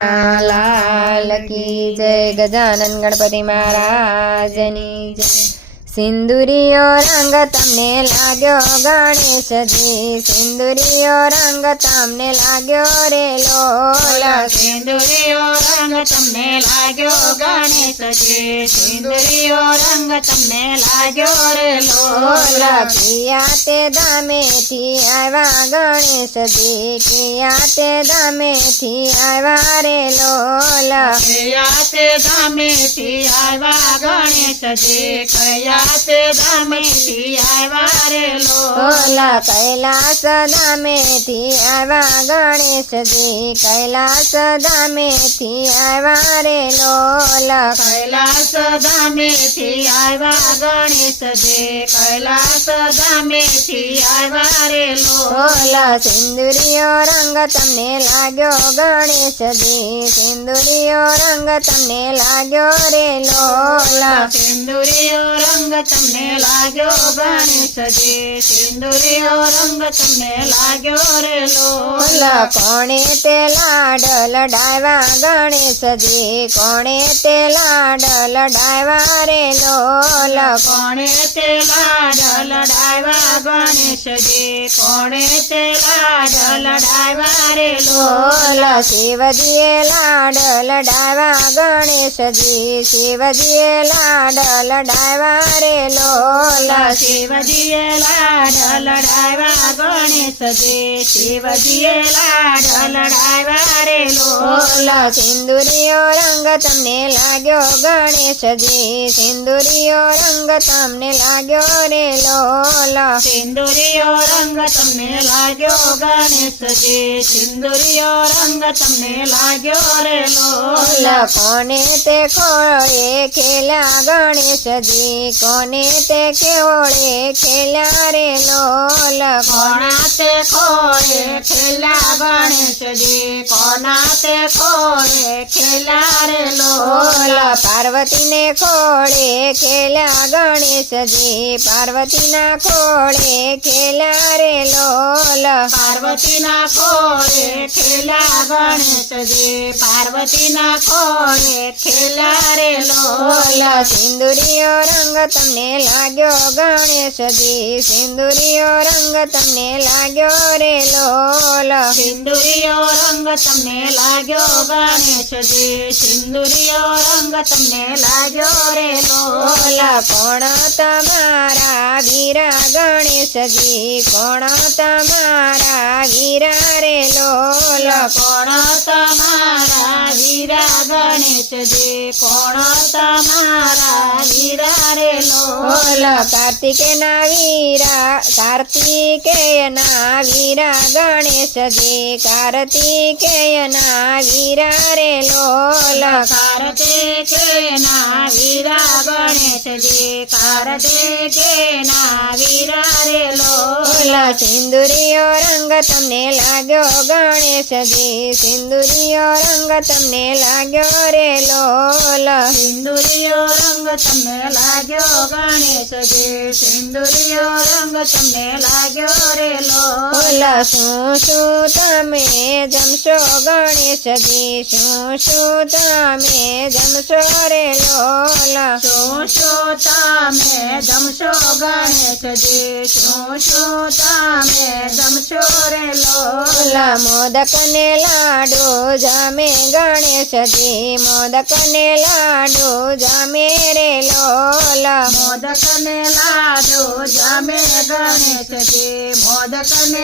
લાલ કી જય ગજાનન ગણપતિ મહારાજની જય સિંદુરીયો રંગ તમને લાગ્યો ગણેશજી સિંદુરીયો રંગ તમને લાગ્યો રે લોલ સિંદુરીયો રંગ તમને લાગ્યો ગણેશજી સિંદુરીયો રંગ તમને લાગ્યો રે લોલ કિયા તે દામેથી આવ્યા ગણેશજી કિયા તે દામેથી આવ્યા રે લોલ. કિયા તે દામેથી આવ્યા ગણેશજી કયા ते धामे धामे थी आवा गणेश जी कैलाश धामे थी आवा रे लोला। कैलाश धामे थी आवा गणेश जी कैलाश धामे थी आवा रे लोला। सिंदूरियो रंग तमने लाग्यो गणेश जी सिंदूरियो रंग तमने लाग्यो रे लोला। सिंदूरियो रंग તમને લાગ્યો ગણેશજી સિંદુરીયો રંગ તમને લાગ્યો રે લોલ ઓલા કોણે તે લાડ લડાવ્યા ગણેશજી કોણે તે લાડ લડાવ્યા રે લોલ કોણે તે લાડ લડાવ્યા ગણેશજી કોણે તે લાડ લડાવ્યા રે લોલ ઓલ શિવજીએ લાડ લડાવ્યા ગણેશજી શિવજીએ લાડ લડાવ્યા રે લોલ શિવજીએ લાડ લડાવ્યા ગણેશજી શિવજીએ લાડ લડાવ્યા રે લોલ ઓલ સિંદુરીયો રંગ તમને લાગ્યો ગણેશજી સિંદુરીયો રંગ તમને લાગ્યો રે લોલ સિંદુરીયો રંગ તમને લાગ્યો ગણેશજી સિંદુરીયો રંગ તમને લાગ્યો રે ઓલ લોલ કોને તે ખોળે ખેલ્યા ગણેશજી মনেতে কেওড়ে খেলা রে লয়। લોલ કોણા ખોળે ખેલા ગણેશજી? કોના તે ખોળે ખેલા રે લોલ? પાર્વતીને ખોળે ખેલા ગણેશજી? પાર્વતીના ખોળે ખેલા રે લોલ? પાર્વતીના ખોળે ખેલા ગણેશજી? પાર્વતીના ખોળે ખેલા રે લોલ? સિંદુરીયો રંગ તમને લાગ્યો ગણેશજી? સિંદુરીયો રંગ તમને લાગ્યો રે લોલ. સિંદુરીયો રંગ તમને લાગ્યો ગણેશજી સિંદુરીયો રંગ તમને લાગ્યો રે લોલ. કોણ તમારા વીરા ગણેશજી કોણ તમારા વીરા રે લોલ? કોણ તમારા વીરા ગણેશજી કોણ તમારા વીરા રે લોલ? કાર્તિકે ના વીરા કાર્તિકેયના વીરા ગણેશજી કાર્તિકેયના વીરા રે લોલ. કાર્તિકેયના વીરા ગણેશજી કાર્તિકેયના વીરા રે લોલ. સિંદુરીયો રંગ તમને લાગ્યો ગણેશજી સિંદુરીયો રંગ તમને લાગ્યો રે લોલ. સિંદુરીયો રંગ તમને લાગ્યો ગણેશજી સિંદુરીયો રંગ તમને લાગ્યો Adiós. ઓલ લોલ શું શું તમે જમશો ગણેશજી શું શું તમે જમશો રે લોલ શું શું તમે જમશો ગણેશજી શું શું તમે જમશો રે ઓલ લોલ મોદક ને લાડુ જમે ગણેશજી મોદક ને લાડુ જમે રે લોલ મોદક ને લાડુ જમે ગણેશજી મોદક ને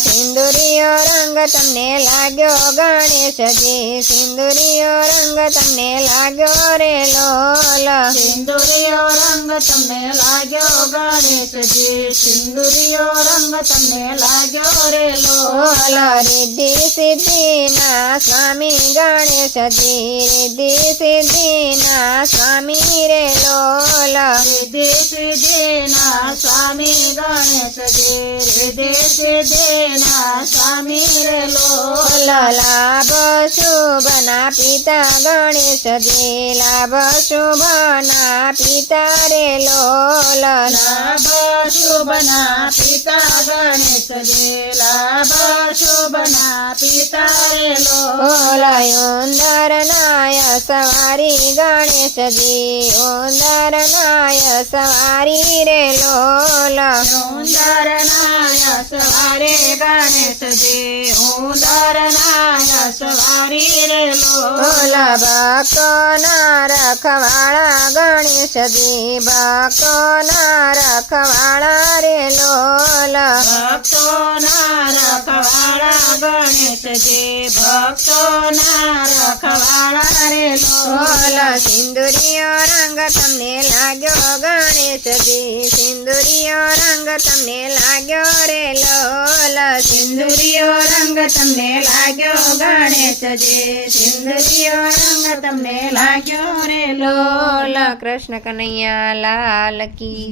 સિંદુરીયો રંગ તમને લાગ્યો ગણેશજી સિંદુરીયો રંગ તમને લાગ્યો રે લોલ સિંદુરિયો રંગ તમને લાગ્યો ગણેશજી સિંદુરિયો રંગ તમને લાગ્યો રે લોલ રિદ્ધિ સિદ્ધિના સ્વામી ગણેશજી રિદ્ધિ સિદ્ધિના સ્વામી રે લોલ રિદ્ધિ સિદ્ધિના સ્વામી ગણેશજી રિદ્ધિ સિદ્ધિના સ્વામી રે લોલ લાભ શુભના પિતા ગણેશજી લાભ શુભના પિતા રે લોલ લાભ શુભના પિતા ગણેશજી લાભ શુભના પિતા રે લોલ ઉંદર નાય સવારી ગણેશજી ઓંદર નાય સવારી રે લોલ ઓંદર નાય સવારે ગણેશજી ઓંદર નાય સવારી રે લોલ ભક્તો ના રખવાળા ગણેશજી ભક્તો ના રખવાળા રે લોલ ભક્તો ના રખવાળા ગણેશજી ભક્તો ના રખવાળા રે ઓલ લોલ સિંદુરિયો રંગ તમને લાગ્યો ગણેશજી સિંદુરિયો રંગ તમને લાગ્યો રે લોલ સિંદુરિયો રંગ તમને લાગ્યો ગણેશજી સિંદુરિયો રંગ તમને લાગ્યો રે લોલ લોલ કૃષ્ણ કનૈયા લાલ કી